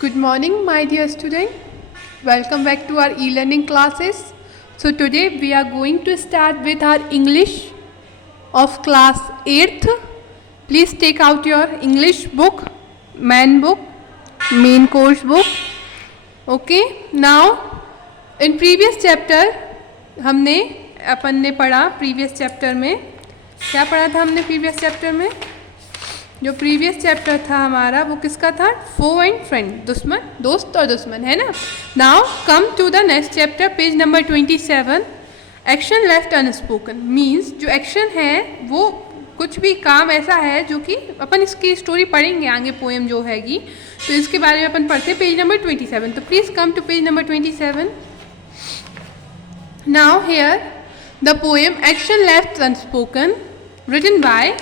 Good morning, my dear student. Welcome back to our e-learning classes. So today we are going to start with our English of class 8th. Please take out your English book, main book, main course book. Okay. Now, in previous chapter अपन ने पढ़ा previous chapter में क्या पढ़ा था हमने previous chapter में? जो previous chapter था हमारा वो किसका था? फो एंड फ्रेंड, दुश्मन, दोस्त और दुश्मन, है ना. Now come to the next chapter, page number 27. Action left unspoken means जो एक्शन है वो कुछ भी काम ऐसा है जो कि अपन इसकी स्टोरी पढ़ेंगे आगे, पोएम जो हैगी तो इसके बारे में अपन पढ़ते हैं पेज नंबर 27. तो please come to page number 27. Now here the poem action left unspoken written by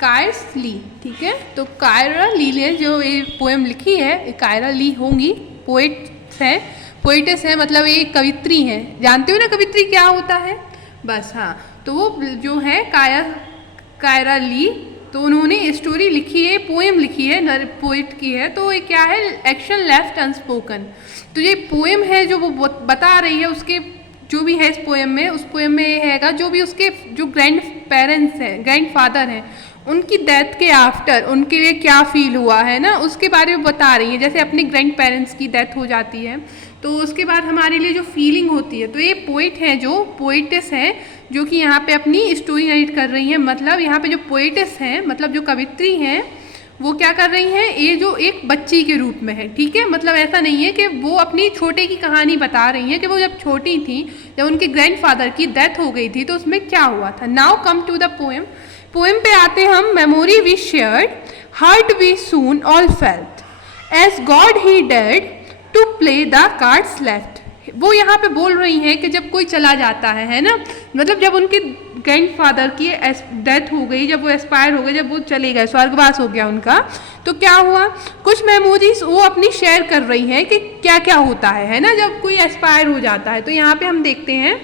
Kyra Lee. ठीक है, तो कायरा ली ने जो ये पोएम लिखी है, कायरा ली होंगी, पोएटेस है, मतलब ये कवित्री हैं. जानते हो ना कवित्री क्या होता है? बस हाँ, तो वो जो है कायरा ली, तो उन्होंने स्टोरी लिखी है, पोएम लिखी है, पोइट की है. तो ये क्या है? Action left unspoken. तो ये पोएम है जो वो बता रही है उसके जो भी है इस पोएम में. उस पोएम में ये हैगा जो भी उसके जो ग्रैंड पेरेंट्स हैं, ग्रैंड फादर हैं, उनकी डेथ के आफ्टर उनके लिए क्या फील हुआ है ना, उसके बारे में बता रही है. जैसे अपने ग्रैंड पेरेंट्स की डेथ हो जाती है तो उसके बाद हमारे लिए जो फीलिंग होती है, तो ये पोइट हैं, जो पोइटेस हैं, जो कि यहाँ पे अपनी स्टोरी नरेट कर रही हैं. मतलब यहाँ पे जो पोइटेस हैं, मतलब जो कवित्री हैं, वो क्या कर रही हैं, ये जो एक बच्ची के रूप में है. ठीक है, मतलब ऐसा नहीं है कि वो अपनी छोटे की कहानी बता रही हैं कि वो जब छोटी थी, जब उनके ग्रैंडफादर की डेथ हो गई थी तो उसमें क्या हुआ था. Now come to the poem. Poem पे आते हम. Memory we shared, heart we soon all felt, as God he dead to play the cards left. वो यहाँ पे बोल रही हैं कि जब कोई चला जाता है ना, मतलब जब उनके ग्रैंडफादर की डेथ हो गई, जब वो एक्सपायर हो गए, जब वो चले गए, स्वर्गवास हो गया उनका, तो क्या हुआ, कुछ मेमोरीज वो अपनी शेयर कर रही हैं कि क्या क्या होता है ना, जब कोई एक्सपायर हो जाता है. तो यहाँ पे हम देखते हैं,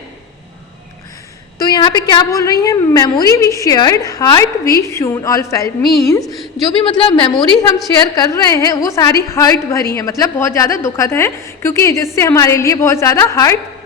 तो यहाँ पे क्या बोल रही हैं, memory we shared, heart we shun all felt. Means जो भी मतलब मेमोरीज हम शेयर कर रहे हैं वो सारी हर्ट भरी हैं, मतलब बहुत ज़्यादा दुखद हैं, क्योंकि जिससे हमारे लिए बहुत ज़्यादा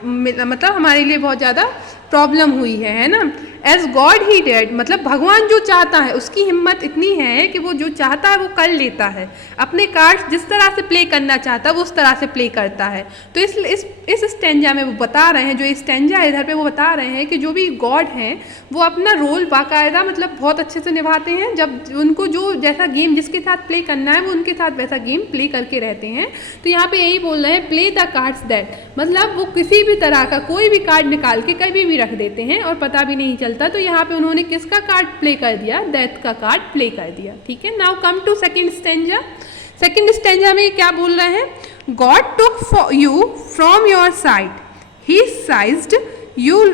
मतलब हमारे लिए बहुत ज़्यादा प्रॉब्लम हुई है ना. एज गॉड ही डेड, मतलब भगवान जो चाहता है, उसकी हिम्मत इतनी है कि वो जो चाहता है वो कर लेता है. अपने कार्ड्स जिस तरह से प्ले करना चाहता है वो उस तरह से प्ले करता है. तो इस स्टेंजा में वो बता रहे हैं, जो स्टेंजा है इधर पे वो बता रहे हैं कि जो भी गॉड हैं वो अपना रोल बाकायदा मतलब बहुत अच्छे से निभाते हैं. जब उनको जो जैसा गेम जिसके साथ प्ले करना है वो उनके साथ वैसा गेम प्ले करके रहते हैं. तो यहाँ पे यही बोल रहे हैं, प्ले द कार्ड्स दैट, मतलब वो किसी भी तरह का कोई भी कार्ड निकाल के कभी भी रख देते हैं और पता भी नहीं चलता. तो यहाँ पे उन्होंने किसका कार्ड प्ले कर दिया? डेथ का कार्ड प्ले कर दिया. ठीक है, now come to second stanza. Second stanza में क्या बोल रहे हैं, God took you from your side, he seized you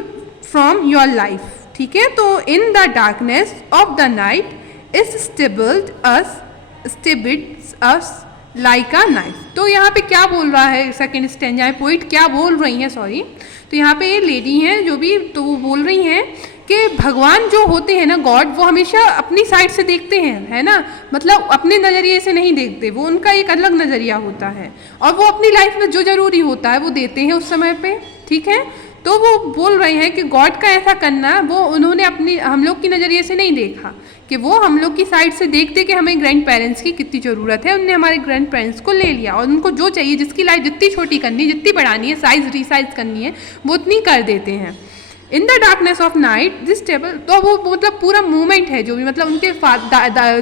from your life. ठीक है, तो in the darkness of the night is stabbed us like a knife. तो यहाँ पे क्या बोल रहा है सेकंड स्टेंजा में, पोइट क्या बोल रही हैं, सॉरी, तो यहाँ पे ये लेडी हैं जो भी, तो वो बोल रही हैं कि भगवान जो होते हैं ना, गॉड, वो हमेशा अपनी साइड से देखते हैं, है ना, मतलब अपने नज़रिए से नहीं देखते, वो उनका एक अलग नज़रिया होता है और वो अपनी लाइफ में जो ज़रूरी होता है वो देते हैं उस समय पे. ठीक है, तो वो बोल रहे हैं कि गॉड का ऐसा करना वो उन्होंने अपनी हम लोग की नज़रिए से नहीं देखा, कि वो हम लोग की साइड से देखते कि हमें ग्रैंड पेरेंट्स की कितनी ज़रूरत है. उन्होंने हमारे ग्रैंड पेरेंट्स को ले लिया और उनको जो चाहिए, जिसकी लाइफ जितनी छोटी करनी, जितनी बढ़ानी है, साइज रिसाइज करनी है, वो उतनी कर देते हैं. In the darkness of night this table, तो वो मतलब पूरा मूवमेंट है जो भी, मतलब उनके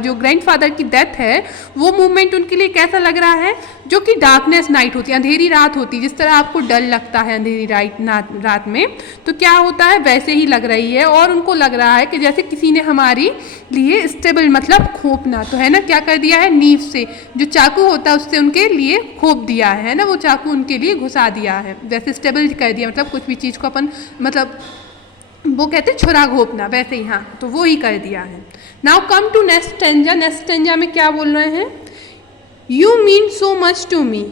जो ग्रैंडफादर की डेथ है वो मूवमेंट उनके लिए कैसा लग रहा है, जो कि डार्कनेस नाइट होती है, अंधेरी रात होती है, जिस तरह आपको डर लगता है अंधेरी रात में, तो क्या होता है वैसे ही लग रही है. और उनको लग रहा है कि जैसे किसी ने हमारी लिए स्टेबल, मतलब खोपना, तो है ना, क्या कर दिया है, नीफ से जो चाकू होता है उससे उनके लिए खोप दिया है ना, वो चाकू उनके लिए घुसा दिया है, जैसे स्टेबल कर दिया, मतलब कुछ भी चीज़ को अपन, मतलब वो कहते हैं छुरा घोपना, वैसे ही. हाँ, तो वो ही कर दिया है. Now come to next stanza. Next stanza में क्या बोल रहे हैं, you mean so much to me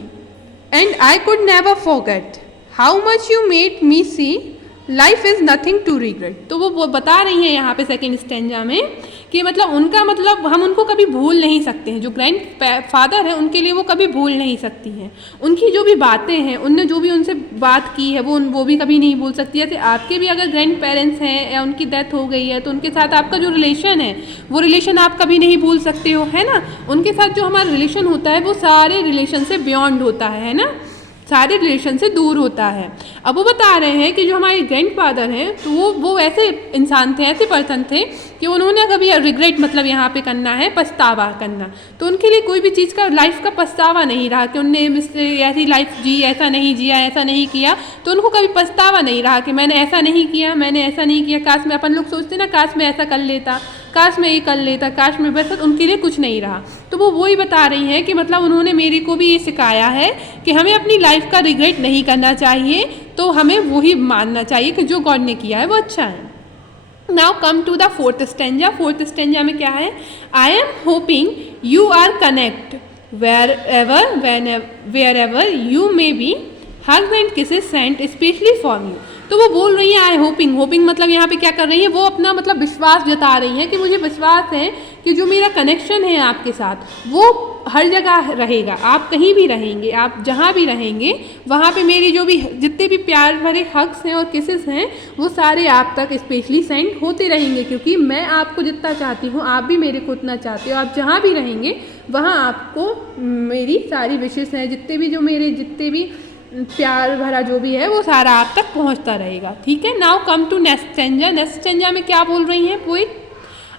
and I could never forget how much you made me see life is nothing to regret. तो वो बता रही हैं यहाँ पे सेकेंड स्टेंजा में कि मतलब उनका मतलब हम उनको कभी भूल नहीं सकते हैं। जो ग्रैंड फादर है उनके लिए वो कभी भूल नहीं सकती हैं। उनकी जो भी बातें हैं, उनने जो भी उनसे बात की है वो भी कभी नहीं भूल सकती। जैसे आपके भी अगर ग्रैंड पेरेंट्स हैं या उनकी डेथ हो गई है तो उनके साथ आपका जो रिलेशन है वो रिलेशन आप कभी नहीं भूल सकते हो, है ना। उनके साथ जो हमारा रिलेशन होता है वो सारे रिलेशन से बियॉन्ड होता है ना, सारे रिलेशन से दूर होता है। अब वो बता रहे हैं कि जो हमारे ग्रैंडफादर हैं तो वो ऐसे इंसान थे, ऐसे पर्सन थे कि उन्होंने कभी रिग्रेट मतलब यहाँ पे करना है पछतावा करना, तो उनके लिए कोई भी चीज़ का लाइफ का पछतावा नहीं रहा कि उनने ऐसी लाइफ जी, ऐसा नहीं जिया, ऐसा नहीं किया, तो उनको कभी पछतावा नहीं रहा कि मैंने ऐसा नहीं किया, मैंने ऐसा नहीं किया, काश मैं, अपन लोग सोचते ना काश मैं ऐसा कर लेता, काश मैं ये कर लेता, काश मैं वैसा, उनके लिए कुछ नहीं रहा। तो वो वही बता रही हैं कि मतलब उन्होंने मेरे को भी ये सिखाया है कि हमें अपनी लाइफ का रिग्रेट नहीं करना चाहिए, तो हमें वही मानना चाहिए कि जो गॉड ने किया है वो अच्छा है। Now come to the fourth stanza. Fourth stanza में क्या है? I am hoping you are connect wherever you may be, hugs and kisses sent specially for you. तो वो बोल रही है आई होपिंग मतलब यहाँ पे क्या कर रही है, वो अपना मतलब विश्वास जता रही हैं कि मुझे विश्वास है कि जो मेरा कनेक्शन है आपके साथ वो हर जगह रहेगा, आप कहीं भी रहेंगे, आप जहाँ भी रहेंगे वहाँ पे मेरी जो भी जितने भी प्यार भरे हग्स हैं और किसेस हैं वो सारे आप तक स्पेशली सेंड होते रहेंगे, क्योंकि मैं आपको जितना चाहती हूँ आप भी मेरे को उतना चाहते हो। आप जहाँ भी रहेंगे वहाँ आपको मेरी सारी विशेष हैं, जितने भी प्यार भरा जो भी है वो सारा आप तक पहुंचता रहेगा। ठीक है। Now come to next stanza. Next stanza में क्या बोल रही हैं poet?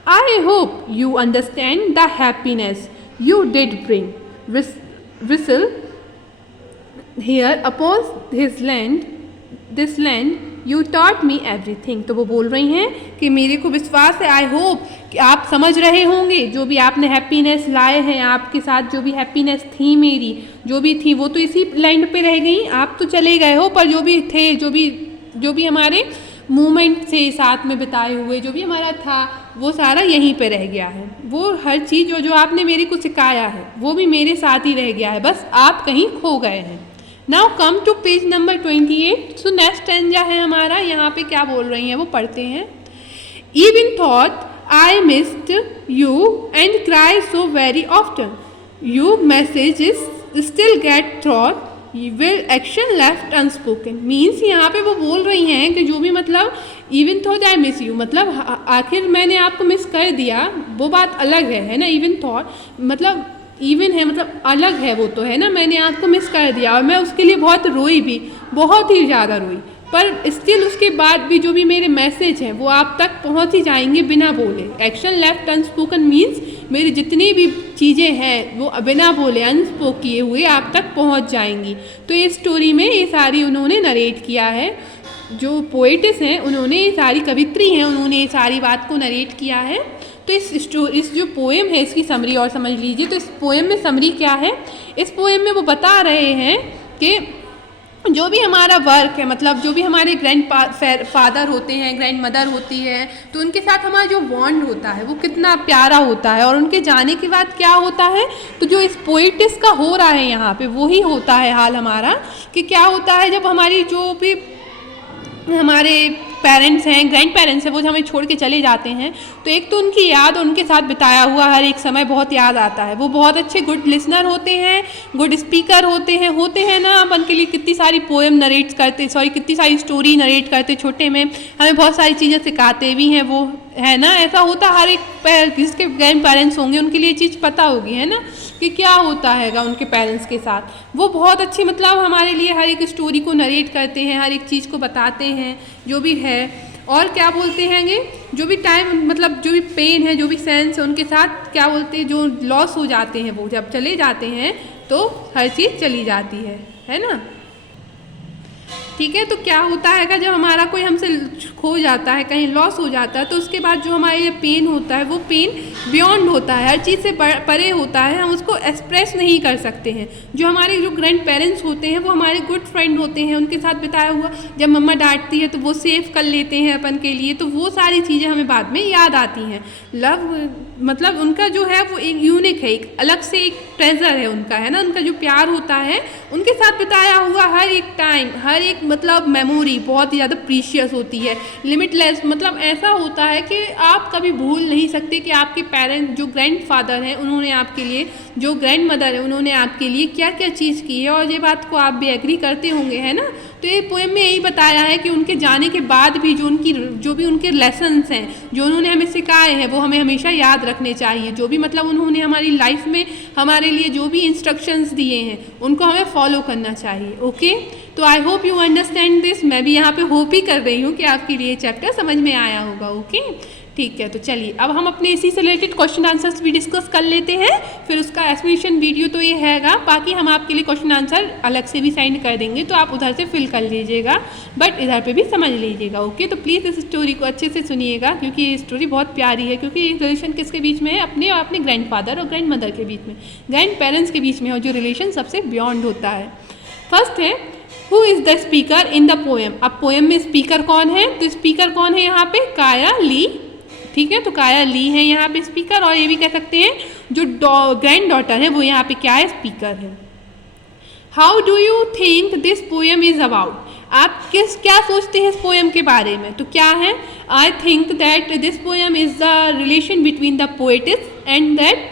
I hope you understand the happiness you did bring whistle here upon this land you taught me everything. तो वो बोल रही हैं कि मेरे को विश्वास है, आई होप कि आप समझ रहे होंगे जो भी आपने हैप्पीनेस लाए हैं आपके साथ, जो भी हैप्पीनेस थी मेरी, जो भी थी वो तो इसी लैंड पे रह गई, आप तो चले गए हो, पर जो भी थे, जो भी हमारे मोमेंट थे साथ में बिताए हुए, जो भी हमारा था वो सारा यहीं पे रह गया है। वो हर चीज़ जो आपने मेरे को सिखाया है वो भी मेरे साथ ही रह गया है, बस आप कहीं खो गए हैं। Now come to page number 28। So next stanza है हमारा, यहाँ पे क्या बोल रही हैं वो पढ़ते हैं। Even thought I missed you and cry so very often, you messages still get throat, will action left unspoken. Means यहाँ पे वो बोल रही हैं कि जो भी मतलब even thought I miss you, मतलब आखिर मैंने आपको मिस कर दिया, वो बात अलग है ना। इवन थॉट मतलब इवन है मतलब अलग है, वो तो है ना, मैंने आपको मिस कर दिया और मैं उसके लिए बहुत रोई भी, बहुत ही ज़्यादा रोई, पर स्टिल उसके बाद भी जो भी मेरे मैसेज हैं वो आप तक पहुंच ही जाएंगे बिना बोले। एक्शन लेफ्ट अनस्पोकन मीन्स मेरी जितनी भी चीज़ें हैं वो बिना बोले अनस्पोक किए हुए आप तक पहुंच जाएंगी। तो ये स्टोरी में ये सारी उन्होंने नरेट किया है, जो पोएटिस हैं उन्होंने, ये सारी कवित्री हैं उन्होंने ये सारी बात को नरेट किया है। तो इस जो पोएम है इसकी समरी और समझ लीजिए। तो इस पोएम में समरी क्या है? इस पोएम में वो बता रहे हैं कि जो भी हमारा वर्क है, मतलब जो भी हमारे ग्रैंड फादर होते हैं, ग्रैंड मदर होती है, तो उनके साथ हमारा जो बॉन्ड होता है वो कितना प्यारा होता है, और उनके जाने के बाद क्या होता है, तो जो इस पोएटिस का हो रहा है यहाँ पे वही होता है हाल हमारा, कि क्या होता है जब हमारी जो भी हमारे पेरेंट्स हैं, ग्रैंड पेरेंट्स हैं, वो हमें छोड़ के चले जाते हैं, तो एक तो उनकी याद, उनके साथ बिताया हुआ हर एक समय बहुत याद आता है। वो बहुत अच्छे गुड लिसनर होते हैं, गुड स्पीकर होते हैं ना। अपन के लिए कितनी सारी पोएम नरेट करते, कितनी सारी स्टोरी नरेट करते छोटे में, हमें बहुत सारी चीज़ें सिखाते भी हैं वो, है ना। ऐसा होता हर एक जिसके ग्रैंड पेरेंट्स होंगे उनके लिए चीज़ पता होगी, है ना, कि क्या होता हैगा उनके पेरेंट्स के साथ। वो बहुत अच्छे मतलब हमारे लिए हर एक स्टोरी को नरेट करते हैं, हर एक चीज़ को बताते हैं जो भी है। और क्या बोलते हैंगे, जो भी टाइम मतलब जो भी पेन है, जो भी सेंस है, उनके साथ क्या बोलते हैं, जो लॉस हो जाते हैं वो जब चले जाते हैं तो हर चीज़ चली जाती है ना। ठीक है। तो क्या होता है जब हमारा कोई हमसे खो जाता है, कहीं लॉस हो जाता है, तो उसके बाद जो हमारे लिए पेन होता है वो पेन बियॉन्ड होता है, हर चीज़ से परे होता है, हम उसको एक्सप्रेस नहीं कर सकते हैं। जो हमारे जो ग्रैंड पेरेंट्स होते हैं वो हमारे गुड फ्रेंड होते हैं, उनके साथ बिताया हुआ, जब मम्मा डांटती है तो वो सेव कर लेते हैं अपन के लिए, तो वो सारी चीज़ें हमें बाद में याद आती हैं। लव मतलब उनका जो है वो एक यूनिक है, एक अलग से एक ट्रेजर है उनका, है ना। उनका जो प्यार होता है, उनके साथ बिताया हुआ हर एक टाइम, हर एक मतलब मेमोरी बहुत ही ज़्यादा प्रीशियस होती है, लिमिटलेस। मतलब ऐसा होता है कि आप कभी भूल नहीं सकते कि आपके पेरेंट जो ग्रैंडफादर हैं उन्होंने आपके लिए, जो ग्रैंड मदर है उन्होंने आपके लिए क्या क्या चीज़ की है। और ये बात को आप भी एग्री करते होंगे, है ना। तो ये पोएम में यही बताया है कि उनके जाने के बाद भी जो भी उनके लेसन्स हैं, जो उन्होंने हमें सिखाए हैं, वो हमें हमेशा याद रखने चाहिए। जो भी मतलब उन्होंने हमारी लाइफ में हमारे लिए जो भी इंस्ट्रक्शंस दिए हैं उनको हमें फॉलो करना चाहिए। ओके, तो आई होप यू अंडरस्टैंड दिस। मैं भी यहाँ पे होप ही कर रही हूँ कि आपके लिए चैप्टर समझ में आया होगा। ओके, ठीक है। तो चलिए अब हम अपने इसी से रिलेटेड क्वेश्चन आंसर्स भी डिस्कस कर लेते हैं, फिर उसका एक्सप्लेनेशन वीडियो तो ये हैगा, बाकी हम आपके लिए क्वेश्चन आंसर अलग से भी सेंड कर देंगे, तो आप उधर से फिल कर लीजिएगा, बट इधर पे भी समझ लीजिएगा। ओके, तो प्लीज़ इस स्टोरी को अच्छे से सुनिएगा, क्योंकि ये स्टोरी बहुत प्यारी है। क्योंकि ये रिलेशन किसके बीच में है? अपने और अपने ग्रैंडफादर और ग्रैंड मदर के बीच में, ग्रैंड पेरेंट्स के बीच में, और जो रिलेशन सबसे बियॉन्ड होता है। फर्स्ट है, who is the speaker in the poem. अब पोएम में स्पीकर कौन है? तो स्पीकर कौन है यहाँ पे? कायरा ली। ठीक है, तो कायरा ली है यहाँ पे स्पीकर, और ये भी कह सकते हैं जो ग्रैंड डॉटर है वो यहाँ पे क्या है? स्पीकर है। How do you think this poem is about. आप क्या सोचते हैं इस पोएम के बारे में? तो क्या है? I think that this poem is the relation between the poet's and that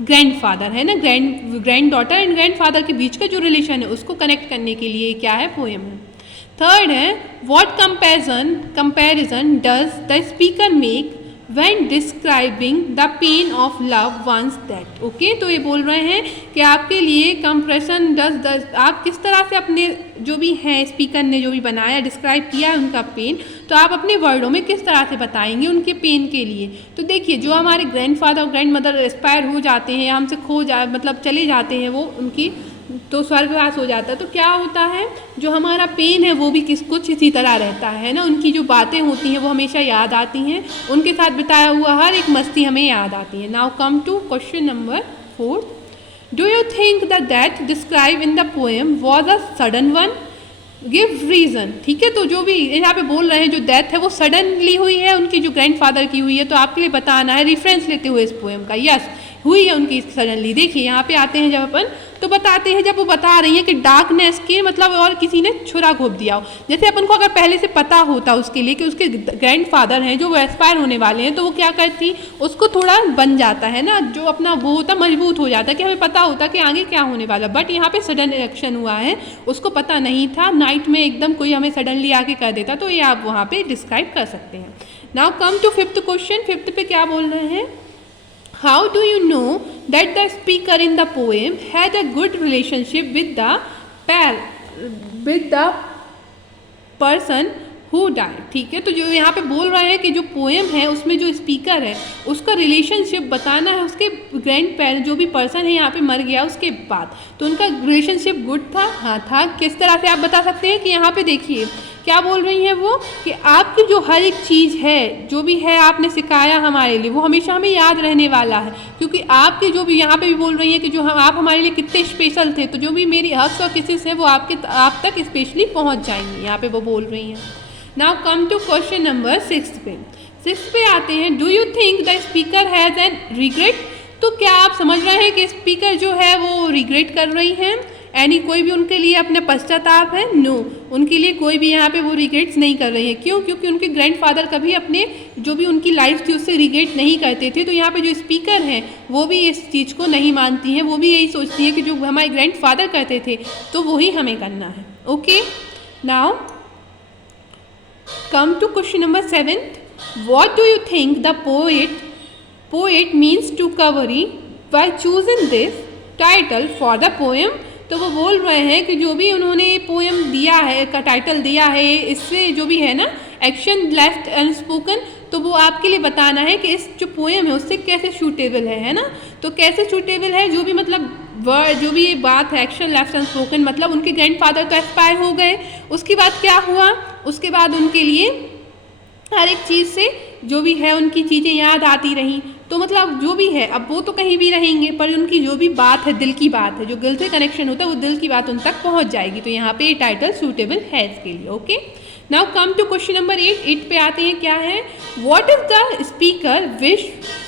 grandfather, है ना। ग्रैंड डॉटर एंड ग्रैंडफादर के बीच का जो रिलेशन है उसको कनेक्ट करने के लिए क्या है? पोएम है। थर्ड है, what comparison does the speaker make when describing the pain of love once dead। Okay, तो ये बोल रहे हैं कि आपके लिए कंप्रेशन आप किस तरह से अपने जो भी हैं स्पीकर ने जो भी बनाया, डिस्क्राइब किया है उनका पेन, तो आप अपने वर्डों में किस तरह से बताएंगे उनके पेन के लिए। तो देखिए, जो हमारे ग्रैंडफादर और ग्रैंड मदर एक्सपायर हो जाते हैं या हमसे मतलब चले जाते हैं, वो उनकी तो स्वर्गवास हो जाता है, तो क्या होता है, जो हमारा पेन है वो भी कुछ इसी तरह रहता है ना। उनकी जो बातें होती हैं वो हमेशा याद आती हैं, उनके साथ बिताया हुआ हर एक मस्ती हमें याद आती है। Now come to question number 4। Do you think the death describe in the poem was a sudden one? Give reason. ठीक है, तो जो भी यहाँ पे बोल रहे हैं जो डेथ है वो सडनली हुई है, उनकी जो ग्रैंडफादर की हुई है, तो आपके लिए बताना है रेफरेंस लेते हुए इस पोएम का। यस, हुई है उनकी सडनली। देखिए यहाँ पे आते हैं जब अपन, तो बताते हैं, जब वो बता रही हैं कि डार्कनेस के मतलब और किसी ने छुरा घोंप दिया हो। जैसे अपन को अगर पहले से पता होता उसके लिए कि उसके ग्रैंडफादर हैं जो वो एक्सपायर होने वाले हैं, तो वो क्या करती, उसको थोड़ा बन जाता है ना, जो अपना वो होता मजबूत हो जाता है कि हमें पता होता कि आगे क्या होने वाला। बट यहाँ पे सडन एक्शन हुआ है, उसको पता नहीं था, नाइट में एकदम कोई हमें सडनली आके कर देता, तो ये आप वहाँ पे डिस्क्राइब कर सकते हैं। Now come to fifth question. Fifth पे क्या बोल रहे हैं? How do you know that the speaker in the poem had a good relationship with the person who died। ठीक है, तो जो यहाँ पे बोल रहे हैं कि जो पोएम है उसमें जो स्पीकर है उसका रिलेशनशिप बताना है उसके ग्रैंड पेरेंट, जो भी पर्सन है यहाँ पे मर गया उसके बाद, तो उनका रिलेशनशिप गुड था। हाँ था। किस तरह से आप बता सकते हैं? कि यहाँ पे देखिए क्या बोल रही हैं वो, कि आपकी जो हर एक चीज़ है, जो भी है आपने सिखाया हमारे लिए, वो हमेशा हमें याद रहने वाला है। क्योंकि आपके जो भी यहाँ पे भी बोल रही हैं कि जो आप हमारे लिए कितने स्पेशल थे, तो जो भी मेरी हग्स और किसेस हैं वो आप तक स्पेशली पहुँच जाएंगी, यहाँ पे वो बोल रही हैं। Now come to question number 6 पे। 6 पे आते हैं, do you think the speaker has an regret. तो क्या आप समझ रहे हैं कि स्पीकर जो है वो रिग्रेट कर रही हैं? यानी कोई भी उनके लिए अपना पश्चाताप है? नो, उनके लिए कोई भी यहाँ पे वो रिग्रेट्स नहीं कर रही है। क्यों? क्योंकि उनके ग्रैंडफादर कभी अपने जो भी उनकी लाइफ थी उससे रिग्रेट नहीं करते थे। तो यहाँ पे जो स्पीकर हैं वो भी इस चीज़ को नहीं मानती हैं, वो भी यही सोचती हैं कि जो हमारे ग्रैंडफादर करते थे तो वही हमें करना है। Okay, now come to question number 7। What do you think the poet means to convey by choosing this title for the poem. तो वो बोल रहे हैं कि जो भी उन्होंने पोएम दिया है, का टाइटल दिया है, इससे जो भी है ना एक्शन लेफ्ट अनस्पोकन, तो वो आपके लिए बताना है कि इस जो पोएम है उससे कैसे सूटेबल है ना। तो कैसे सूटेबल है, जो भी मतलब वर्ड, जो भी ये बात है एक्शन लेफ्ट अनस्पोकन, मतलब उनके ग्रैंडफादर तो एक्सपायर हो गए, उसके बाद क्या हुआ, उसके बाद उनके लिए हर एक चीज़ से जो भी है उनकी चीज़ें याद आती रहीं। तो मतलब जो भी है, अब वो तो कहीं भी रहेंगे, पर उनकी जो भी बात है, दिल की बात है, जो दिल से कनेक्शन होता है, वो दिल की बात उन तक पहुंच जाएगी। तो यहाँ पे ये टाइटल सूटेबल है इसके लिए। Okay, now come to question number 8 पे आते हैं। क्या है? What is the speaker wish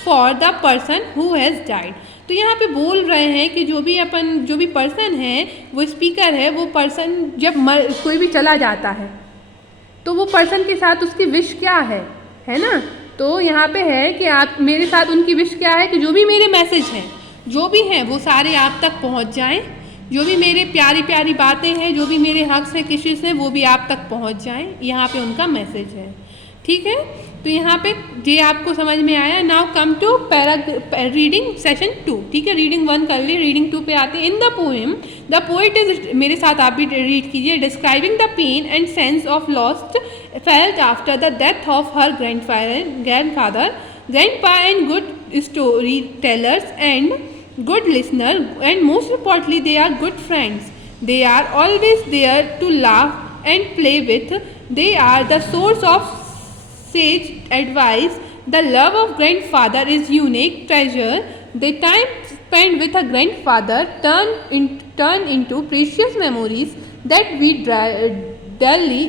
for the person who has died. तो यहाँ पे बोल रहे हैं कि जो भी पर्सन है, वो स्पीकर है, वो पर्सन जब कोई भी चला जाता है तो वो पर्सन के साथ उसकी विश क्या है ना। तो यहाँ पे है कि आप मेरे साथ उनकी विश क्या है कि जो भी मेरे मैसेज हैं, जो भी हैं, वो सारे आप तक पहुँच जाएं। जो भी मेरे प्यारी प्यारी बातें हैं, जो भी मेरे हक्स हैं, किशेस हैं, वो भी आप तक पहुँच जाएं। यहाँ पे उनका मैसेज है। ठीक है, तो यहाँ पे ये आपको समझ में आया। Now come to reading session 2। ठीक है, रीडिंग 1 कर ली, रीडिंग 2 पे आते हैं। In the poem the poet is, मेरे साथ आप भी रीड कीजिए, describing the pain and sense of lost felt after the death of her grandfather, grandpa and good story tellers and good listener, and most importantly they are good friends. They are always there to laugh and play with. They are the source of sage advice. The love of grandfather is unique treasure. The time spent with a grandfather turn into precious memories that we dearly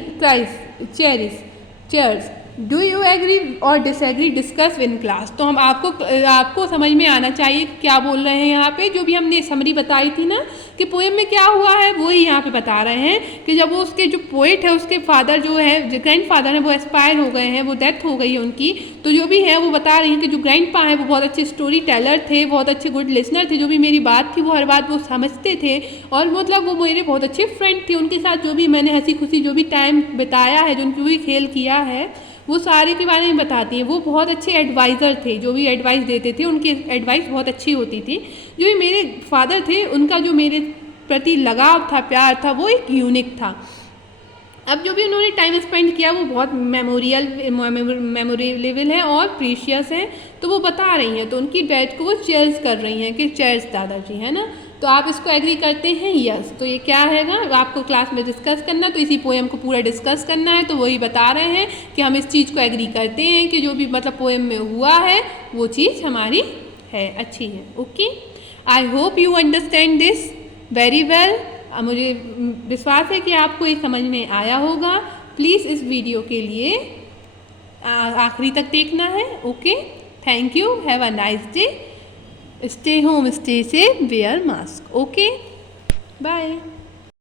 cherish. Do you agree और disagree, discuss in class. तो हम आपको समझ में आना चाहिए क्या बोल रहे हैं यहाँ पे। जो भी हमने समरी बताई थी ना कि पोएम में क्या हुआ है, वो ही यहाँ पे बता रहे हैं कि जब वो उसके जो पोएट है, उसके फादर जो है, जो ग्रैंड फादर है, वो एक्सपायर हो गए हैं, वो डेथ हो गई है उनकी। तो जो भी है वो बता रही हैं कि जो ग्रैंड पा है वो बहुत अच्छे स्टोरी टेलर थे, बहुत अच्छे गुड लिसनर थे। जो भी मेरी बात थी वो हर बात वो समझते थे, और मतलब वो मेरे बहुत अच्छे फ्रेंड थे। उनके साथ जो भी मैंने हंसी खुशी जो भी टाइम बिताया है, जो भी खेल किया है, वो सारे के बारे में बताती हैं। वो बहुत अच्छे एडवाइज़र थे, जो भी एडवाइस देते थे उनकी एडवाइस बहुत अच्छी होती थी। जो भी मेरे फादर थे, उनका जो मेरे प्रति लगाव था, प्यार था, वो एक यूनिक था। अब जो भी उन्होंने टाइम स्पेंड किया वो बहुत मेमोरेबल है और प्रीशियस है। तो वो बता रही हैं, तो उनकी डेथ को वो चेयर्स कर रही हैं कि चेयर्स दादाजी, है ना। तो आप इसको एग्री करते हैं? यस। तो ये क्या हैगा, आपको क्लास में डिस्कस करना, तो इसी पोएम को पूरा डिस्कस करना है। तो वही बता रहे हैं कि हम इस चीज़ को एग्री करते हैं कि जो भी मतलब पोएम में हुआ है वो चीज़ हमारी है, अच्छी है। Okay, I hope you understand this very well. मुझे विश्वास है कि आपको ये समझ में आया होगा। प्लीज़ इस वीडियो के लिए आखिरी तक देखना है। Okay, thank you, have a nice day, stay home, stay safe, wear mask. Okay, bye.